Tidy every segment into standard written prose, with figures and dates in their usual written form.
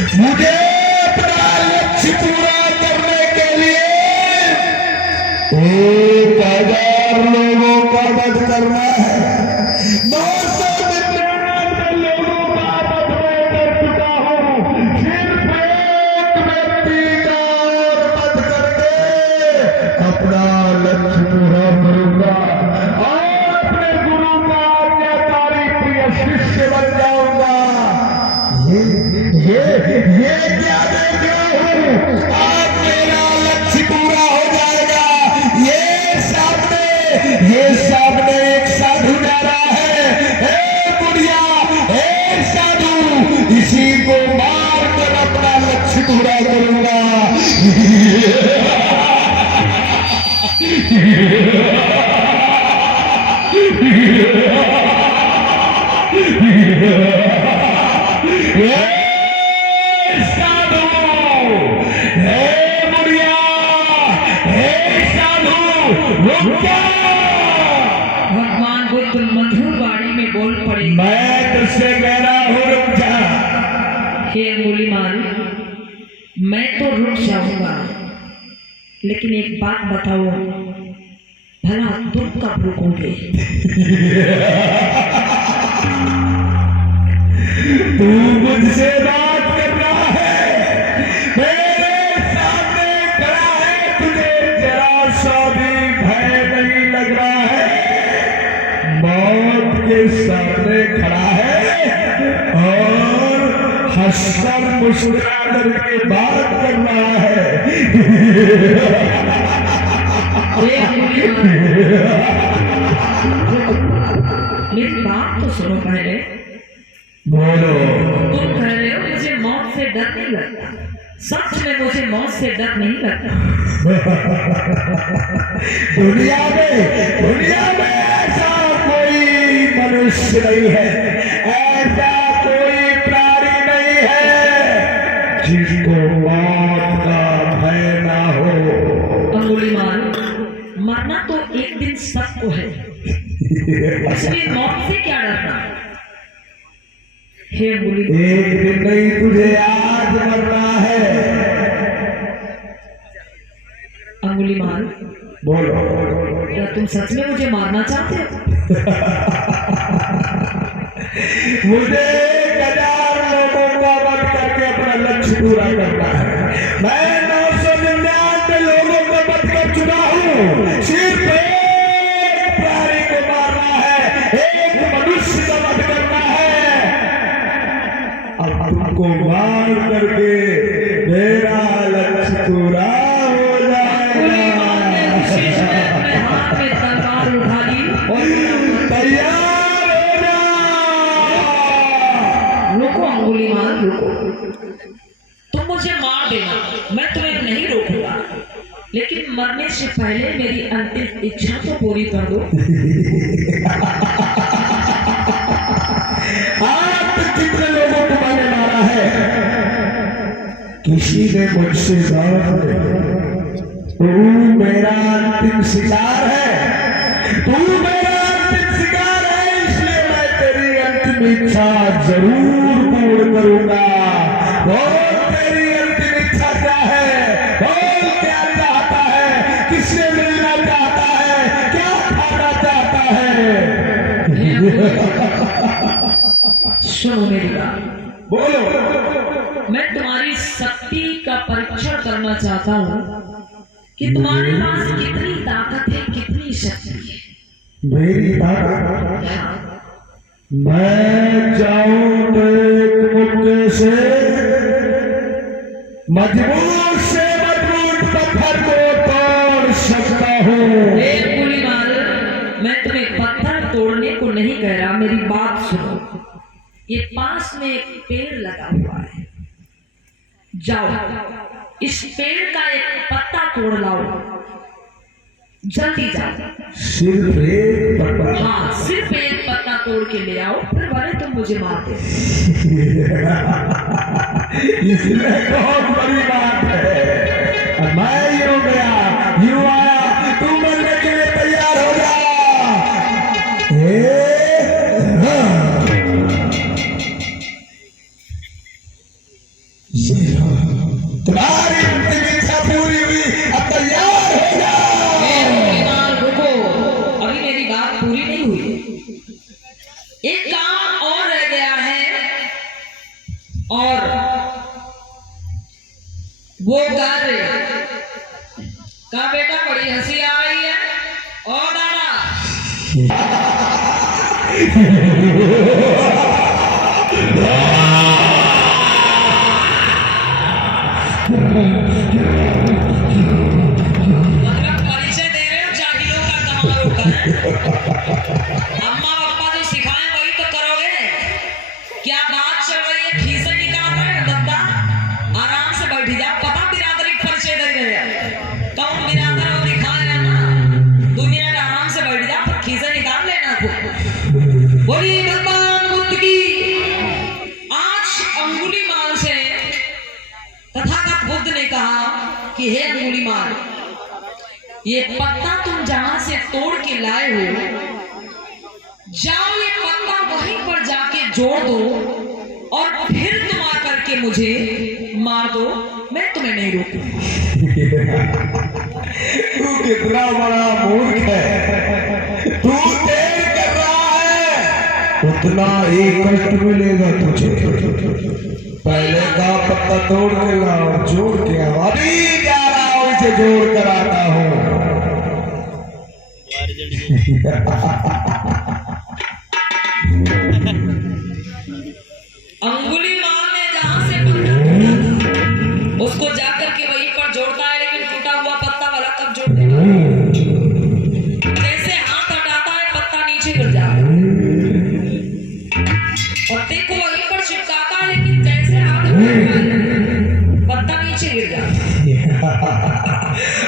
मुझे अपना लक्ष्य पूरा करने के लिए 1000 लोगों का वध करना है। 999 लोगों का वध मैं कर चुका हूं। सिर्फ एक व्यक्ति का और वध करके अपना लक्ष्य पूरा करूंगा और अपने गुरु का आज्ञाकारी प्रिय शिष्य बन जाऊंगा। ये क्या देख रहा हूं? आज मेरा लक्ष्य पूरा हो जाएगा। ये सामने एक साधु जा रहा है। हे बुढ़िया, हे साधु, इसी को मार कर अपना लक्ष्य पूरा करूंगा। साधु, हे बुढ़िया, हे साधु, रुक जा। भगवान बुद्ध मधुर वाणी में बोल पड़े, मैं तुझसे कह रहा हूं रुक जा। हे अंगुलीमाल, मैं तो रुक जाऊंगा, लेकिन एक बात बताओ, भला तुम कब रुकोगे? तू मुझसे बात कर रहा है, मेरे सामने खड़ा है, तुझे जरा सा भी भय नहीं लग रहा है? मौत के सामने खड़ा है और हंसकर मुस्कुरा करके बात कर रहा है। मेरी बात तो सुनो पहले। बोलो। तुम कह रहे हो मुझे मौत से डर नहीं लगता। सच में मुझे मौत से डर नहीं लगता। दुनिया में ऐसा कोई मनुष्य नहीं है, ऐसा कोई प्राणी नहीं है जिसको मौत का भय ना हो। अंगुलीमाल, मरना तो एक दिन सबको है, इसलिए मौत से क्या डरना? हे अंगुलीमाल, एक दिन नहीं, तुझे आज मरना है। अंगुलीमाल, बोलो। क्या तुम सच में मुझे मारना चाहते हो? मुझे 1000 लोगों का वध करके अपना लक्ष्य पूरा करना है। मैं 999 लोगों को वध कर चुका हूं। सिर्फ एक प्राणी को मारना है, एक मनुष्य का वध करना है। अब तुमको मार करके मेरा लक्ष्य पूरा हो अंगुलीमाल ने उसी समय अपने हाथ में तलवार उठा ली और तैयार हो जा। रुको अंगुलीमाल, रुको। तुम मुझे मार देना, मैं तुम्हें नहीं रोकूंगा, लेकिन मरने से पहले मेरी अंतिम इच्छा तो पूरी कर दो। आज तक कितने लोगों को मैंने मारा है, किसी ने मुझसे बात नहीं। तू मेरा अंतिम शिकार है, तू मेरा अंतिम शिकार है, इसलिए मैं तेरी अंतिम इच्छा जरूर पूर्ण करूंगा। बोल, तेरी अंतिम इच्छा क्या है? बोल, क्या चाहता है? किससे मिलना चाहता है? क्या खाना चाहता है? सुनो मेरी बात। बोलो। मैं तुम्हारी शक्ति का परीक्षण करना चाहता हूँ कि तुम्हारे पास कितनी ताकत है, कितनी शक्ति है। मेरी ताकत, मैं चाहूं तो एक मुक्के से मजबूत पत्थर को तोड़ सकता हूँ। हे अंगुलीमाल, मैं तुम्हें पत्थर तोड़ने को नहीं कह रहा, मेरी बात सुनो। ये पास में एक पेड़ लगा हुआ है, जाओ इस पेड़ का एक पत्ता तोड़ लाओ, जल्दी जाओ। सिर्फ एक पत्ता? हाँ, सिर्फ एक पत्ता तोड़ के ले आओ, फिर भले तुम मुझे मार दे। इसमें बहुत बड़ी बात है। मैं यूं गया, यूं आया, तू मरने के लिए तैयार हो जा। तुम्हारी अंतिम इच्छा पूरी हुई, अब तैयार हो जाओ। रुको, अभी मेरी बात पूरी नहीं हुई। एक काम और रह गया है, और वो कार्य का बेटा बड़ी हंसी आ रही है। ओ दादा, मतलब परिचय दे रहे हो जाहिलों का कमाल होता है। अम्मा पापा जो सिखाएं वही तो करोगे। क्या बात चल रही है, खीसे निकाल रहे हो दद्दा? आराम से बैठ जा। पता बिरादरी परिचय दे रहे हैं, कौन बिरादर वो दिखाएगा ना। 2 मिनट आराम से बैठ जा, फिर खीसे निकाल लेना खुद। बोली भगवान बुद्ध की। आज अंगुलीमाल से तथागत बुद्ध ने कहा कि हे अंगुलीमाल, ये पत्ता तुम जहां से तोड़ के लाए हो, जाओ ये पत्ता वहीं पर जाके जोड़ दो और फिर तुम आकर के मुझे मार दो, मैं तुम्हें नहीं रोकूंगा। तू कितना बड़ा मूर्ख है, तू देर कर रहा है, उतना ही कष्ट मिलेगा तुझे। पहले का पत्ता तोड़ के लाओ, जोड़ के आओ। अभी जा रहा हूं, इसे जोड़ कर आता हूं। अंगुलीमाल ने जहां से पत्ता तोड़ा था, उसको जाकर के वहीं पर जोड़ता है, लेकिन टूटा हुआ पत्ता वाला कब जोड़ेगा? जैसे हाथ हटाता है, पत्ता नीचे गिर जाता है। पत्ते को वहीं पर चिपकाता है, लेकिन जैसे हाथ हटाता है, पत्ता नीचे गिर जाता है।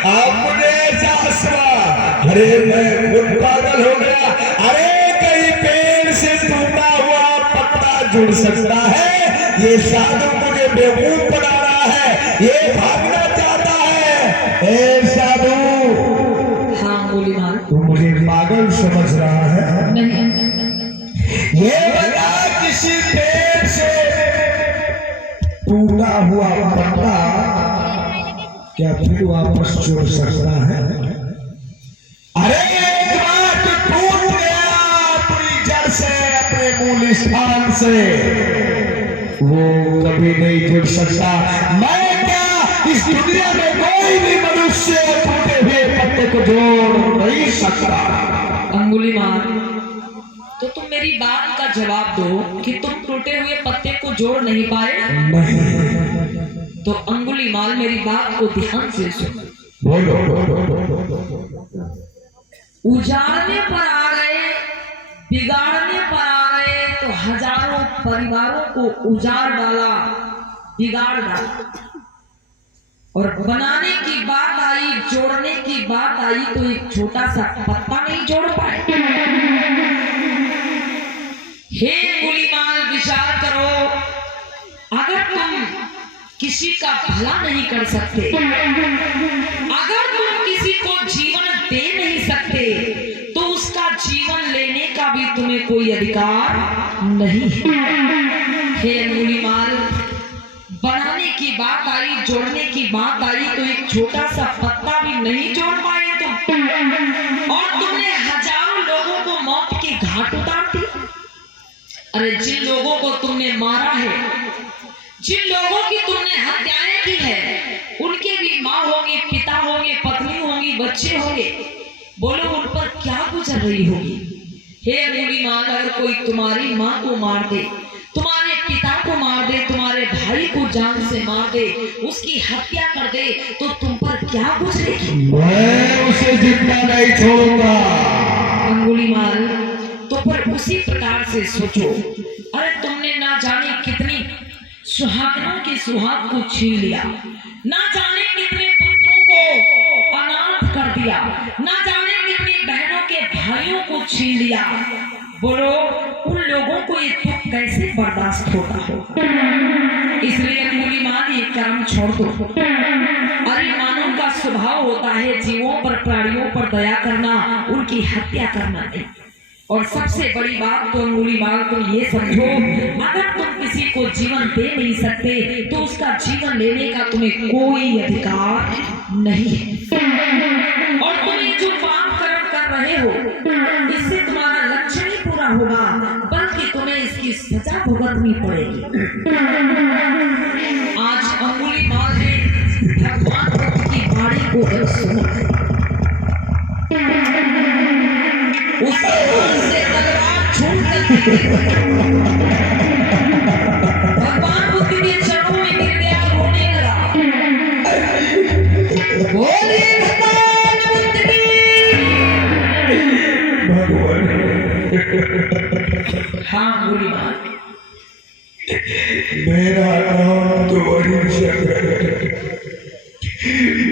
आप मुझे एहसास हुआ, अरे मैं खुद पागल हो गया। अरे कहीं पेड़ से टूटा हुआ पत्ता जुड़ सकता है, ये साधु मुझे बेवकूफ बना रहा है, ये भागना चाहता है। ए साधु, हाँ अंगुलीमाल, तू मुझे पागल समझ रहा है? नहीं। ये बता, किसी पेड़ से टूटा हुआ पत्ता क्या फिर वापस जुड़ सकता है? अरे एक बार तो टूट गया अपनी जड़ से, अपने मूल स्थान से, वो कभी नहीं जुड़ सकता। मैं क्या, इस दुनिया में कोई भी मनुष्य टूटे हुए पत्ते को जोड़ नहीं सकता। अंगुलीमाल, तो तुम मेरी बात का जवाब दो कि तुम टूटे हुए पत्ते को जोड़ नहीं पाए। नहीं। तो अंगुलीमाल मेरी बात को ध्यान से सुनो। बोलो। उजाड़ने पर आ गए, बिगाड़ने पर आ गए, तो हजारों परिवारों को उजाड़ डाला, बिगाड़ डाला, और बनाने की बात आई, जोड़ने की बात आई, तो एक छोटा सा पत्ता नहीं जोड़ पाए। हे अंगुलीमाल, विचार करो, अगर तुम किसी का भला नहीं कर सकते, अगर तुम किसी को जीवन दे नहीं सकते, तो उसका जीवन लेने का भी तुम्हें कोई अधिकार नहीं है। हे अंगुलीमाल, बनाने की बात आई, जोड़ने की बात आई, तो एक छोटा सा पत्ता भी नहीं जोड़ पाए तुम, और तुमने हजारों लोगों को मौत के घाट उतार दी। अरे जिन लोगों को तुमने मारा है, जिन लोगों की तुमने हत्याएं की है, उनके भी माँ होंगी, पिता होंगे, पत्नी होंगी, बच्चे होंगे, बोलो उन पर क्या गुजर रही होगी। हे अंगुलीमाल, अगर कोई तुम्हारी माँ को मार दे, तुम्हारे पिता को मार दे, तुम्हारे भाई को जान से मार दे, उसकी हत्या कर दे, तो तुम पर क्या गुजरेगी? मैं उसे जिंदा नहीं छोड़ूंगा। अंगुलीमाल, तो पर उसी प्रकार से सोचो। अरे तुमने ना जाने कितनी सुहागनों के सुहाग को छीन लिया, ना जाने कितने पुत्रों को अनाथ कर दिया, ना जाने कितनी बहनों के भाइयों को छीन लिया। बोलो उन लोगों को ये दुख कैसे बर्दाश्त होता हो? इसलिए अंगुलीमाल, ये कर्म छोड़ दो। अरे मानव का स्वभाव होता है जीवों पर, प्राणियों पर दया करना, उनकी हत्या करना नहीं। और सबसे बड़ी बात तो अंगुलीमाल तुम ये समझो, अगर तुम किसी को जीवन दे नहीं सकते तो उसका जीवन लेने का तुम्हें कोई अधिकार नहीं है। और तुम ये जो पाप कर्म कर रहे हो, इससे तुम्हारा लक्ष्य नहीं पूरा होगा, बल्कि तुम्हें इसकी सजा भुगतनी पड़ेगी। आज अंगुलीमाल ने भगवान बुद्ध की वाणी को जब सुना, उस से तलवार छूट करके भगवान बुद्ध के चरणों में गिर गया, रोने लगा। बोलिए भगवान बुद्ध की। हाँ अंगुलीमाल, मेरा नाम तो अहिंसक है,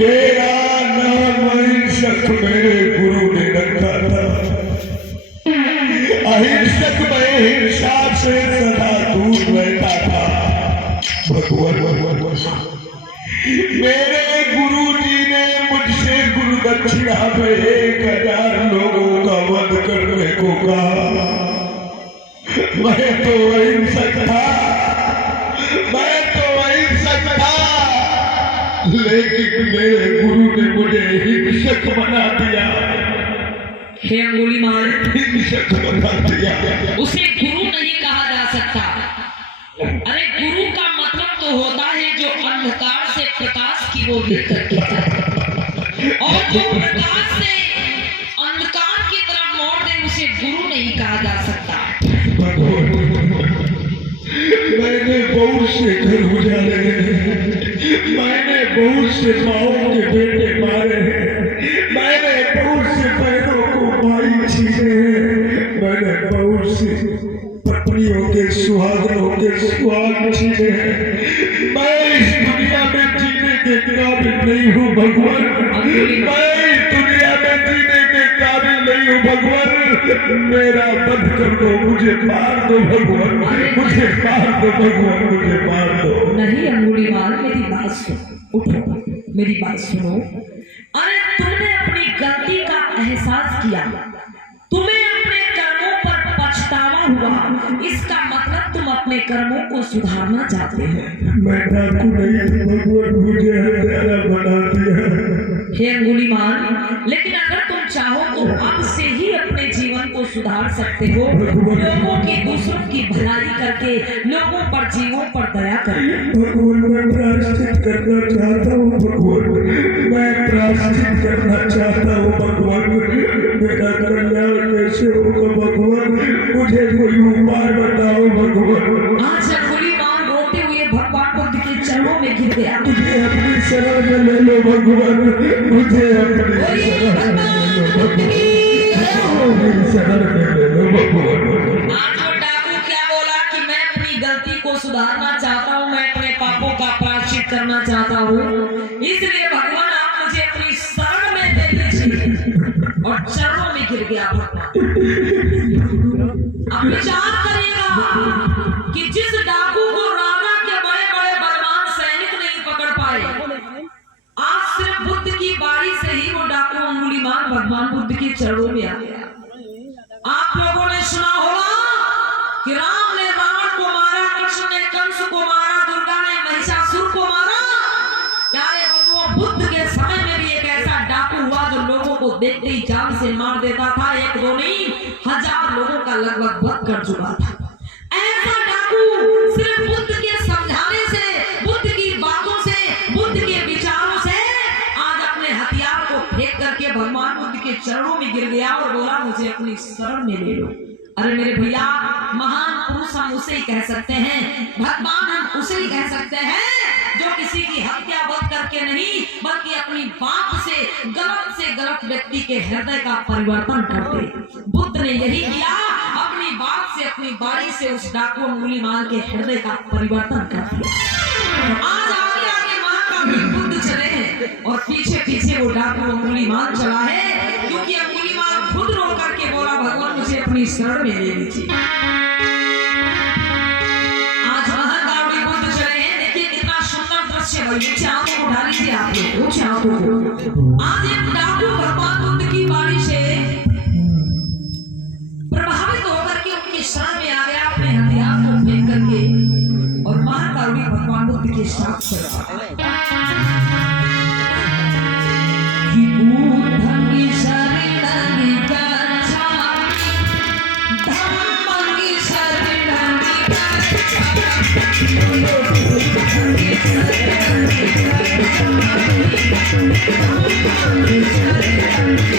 मेरा नाम अहिंसक मेरे गुरु ने रखा था। अहिंसक में हिंसा से सदा दूर रहता था। भगवान मेरे गुरु जी ने मुझसे गुरु दक्षिणा में 1000 लोगों का वध करने को कहा। मैं तो अहिंसक था, मैं तो अहिंसक था, लेकिन मेरे गुरु ने मुझे हिंसक बना दिया। हे अंगुलीमाल, हिंसक बना दिया। उसे गुरु नहीं कहा जा सकता। अरे गुरु का मतलब तो होता है जो अंधकार से प्रकाश की ओर लेकर के जाए, और जो प्रकाश से अंधकार की तरफ मोड़ दे उसे गुरु नहीं कहा जा सकता। मैंने बहुत से घर उजाड़े हैं, मैंने बहुत से माओ के बेटे मारे हैं, मैंने बहुत से बहनों को मारी छीने हैं, मैंने बहुत से पत्नियों के सुहागनों के सुहाग छीने हैं। मैं इस दुनिया में जीने के काबिल नहीं हूँ भगवान, मैं इस दुनिया में जीने के काबिल नहीं हूँ भगवान। मेरा वध कर दो, मुझे मार दो भगवान, मुझे मार दो भगवान, मुझे मार दो। नहीं अंगुलीमाल, मेरी बात सुनो, उठो, मेरी बात सुनो। अरे तुमने अपनी गलती का एहसास किया, तुम्हें अपने कर्मों पर पछतावा हुआ, इसका मतलब तुम अपने कर्मों को सुधारना चाहते हो। मैं डाकू नहीं थी भगवान, मुझे हत्यारा बना दिया। हे अंगुलीमाल, लेकिन अगर तुम चाहो तो अब से ही अपने जीवन को सुधार सकते हो, लोगों की दूसरों की भलाई करके, लोगों पर जीवों पर दया करके। भगवान मैं प्रायश्चित करना चाहता हूँ भगवान, मैं प्रायश्चित करना चाहता हूँ भगवान। मेरा कल्याण कैसे होगा भगवान, मुझे कोई उपाय बताओ भगवान। आज अंगुलीमाल रोते हुए भगवान बुद्ध के चरणों में गिर गया। मुझे अपनी शरण में ले लो भगवान, मुझे अपनी शरण में ले लो भगवान, मेरी शरण में ले लो भगवान। आज वो डाकू क्या बोला कि मैं अपनी गलती को सुधारना चाहता हूँ, मैं अपने पापों का प्रायश्चित करना चाहता हूँ, इसलिए भगवान आप मुझे अपनी शरण में दे दीजिए। और चरणों में गिर गया भगवान। अब विचार करेगा कि जिस डाकू को राजा के बड़े बड़े बलवान सैनिक नहीं पकड़ पाए, आज सिर्फ बुद्ध की बारी से ही वो डाकू अंगुलीमाल भगवान बुद्ध के चरणों में आ गया। आप लोगों ने सुना होगा कि राम ने रावण को मारा, कृष्ण ने कंस को मारा, दुर्गा ने महिषासुर को मारा। प्यारे बंधुओं, बुद्ध के समय में भी एक ऐसा डाकू हुआ जो लोगों को देखते ही जान से मार देता था। एक दो नहीं, 1000 लोगों का लगभग वध कर चुका था। ऐसा डाकू सिर्फ बुद्ध के समझाने से, बुद्ध की बातों से, बुद्ध के विचारों से आज अपने हथियार को फेंक करके भगवान बुद्ध के चरणों में गिर गया और बोला मुझे अपनी शरण में ले लो। अरे मेरे भैया, महान पुरुष हम उसे ही कह सकते हैं, भगवान हम उसे ही कह सकते हैं जो किसी की हत्या वध करके नहीं, बल्कि अपनी बात से गलत व्यक्ति के हृदय का परिवर्तन करते। बुद्ध ने यही किया, अपनी बात से, अपनी बाणी से उस डाकू अंगुलीमाल के हृदय का परिवर्तन कर दिया। आज आगे आगे महाकाल बुद्ध चले हैं और पीछे पीछे वो डाकू अंगुलीमाल चला है, क्योंकि अंगुलीमाल खुद रो करके बोला भगवान मुझे अपनी शरण में ले लीजिए। आज महाकाल बुद्ध चले हैं, देखिए कितना सुंदर दृश्य है। नीचे आंखों को ढाली से आप लोग नीचे आंखों को। आज एक डाकू भगवान बुद्ध की बाणी से प्रभावित गुस्सा में आ गया, अपने हथियार को फेंक करके और महाकारुणी भगवान बुद्ध के साथ चढ़ा कि बुद्धंगी शरणंगी गच्छामि, धम्मंगी शरणंगी गच्छामि, बुद्धंगी शरणंगी गच्छामि, धम्मंगी शरणंगी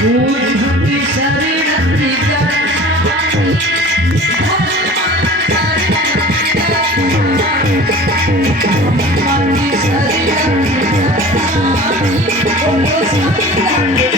बुद्धंगी शरणंगी गच्छामि, धम्मंगी शरणंगी गच्छामि, बोलो शरणंगी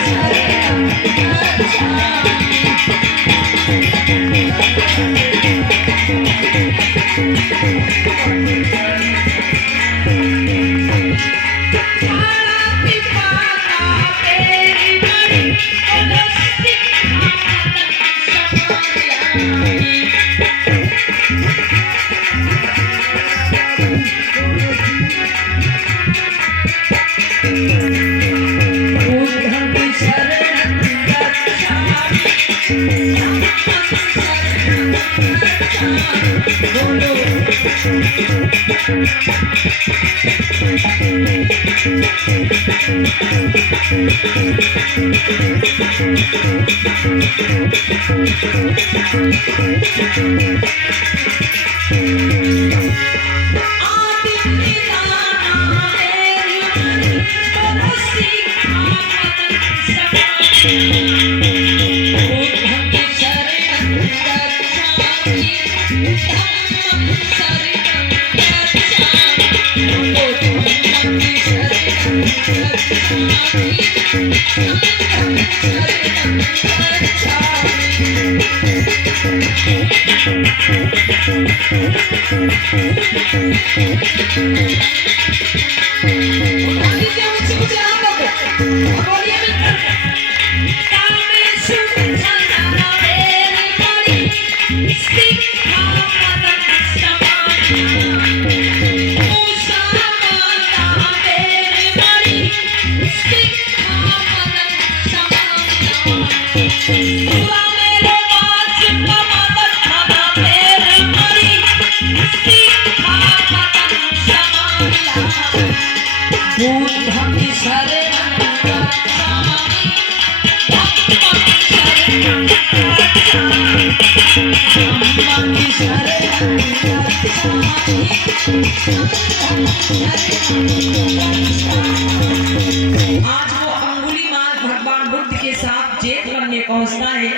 आज वो अंगुलीमाल भगवान बुद्ध के साथ जेठ बनने पहुंचता है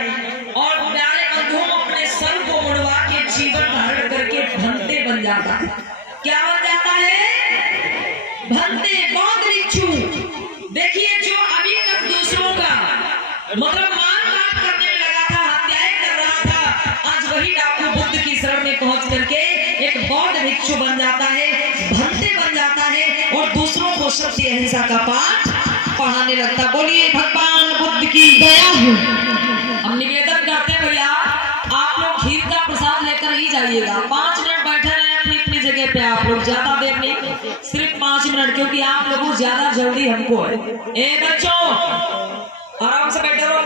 और प्यारे बंधुओं अपने सर को मुड़वा के जीवन धारण करके भंते बन जाता है। क्या बन जाता है? भंते, बौद्ध भिक्षु। देखिए, जो अभी तक दूसरों का मतलब मार काट करने में लगा था, हत्याएं कर रहा था, आज वही डाकू बुद्ध की शरण में पहुंच करके एक बौद्ध भिक्षु बन जाता है, भंते बन जाता है और दूसरों को सत्य अहिंसा का पाठ पढ़ाने लगता। बोलिए भगवान बुद्ध की दया हो। हम निवेदन करते हैं भैया, आप लोग खीर का प्रसाद लेकर ही जाइएगा। 5 मिनट बैठे रहे अपनी अपनी जगह पे, आप लोग ज्यादा देर नहीं, सिर्फ 5 मिनट, क्योंकि आप लोगों को ज्यादा जल्दी हमको है। ए बच्चों, आराम से बैठे रहो।